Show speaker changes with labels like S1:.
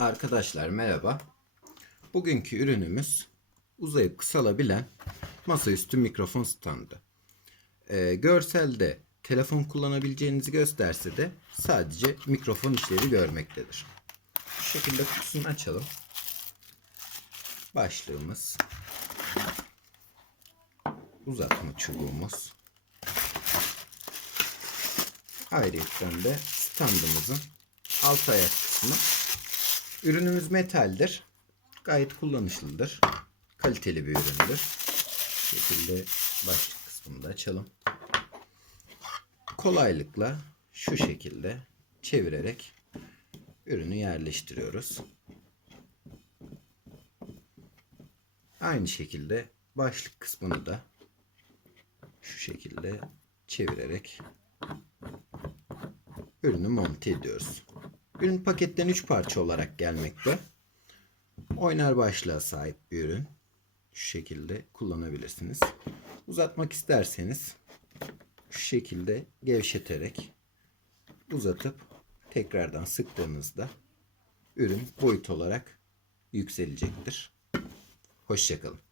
S1: Arkadaşlar merhaba. Bugünkü ürünümüz uzayıp kısalabilen masaüstü mikrofon standı. Ee, görselde telefon kullanabileceğinizi gösterse de sadece mikrofon işlevi görmektedir. Şu şekilde kutusunu açalım. Başlığımız. Uzatma çubuğumuz. Ayrıca de standımızın alt ayak kısmı Ürünümüz metaldir. Gayet kullanışlıdır. Kaliteli bir üründür. Bu şekilde başlık kısmını da açalım. Kolaylıkla şu şekilde çevirerek ürünü yerleştiriyoruz. Aynı şekilde başlık kısmını da şu şekilde çevirerek ürünü monte ediyoruz. Ürün paketten 3 parça olarak gelmekte. Oynar başlığa sahip bir ürün. Şu şekilde kullanabilirsiniz. Uzatmak isterseniz şu şekilde gevşeterek uzatıp tekrardan sıktığınızda ürün boyut olarak yükselecektir. Hoşçakalın.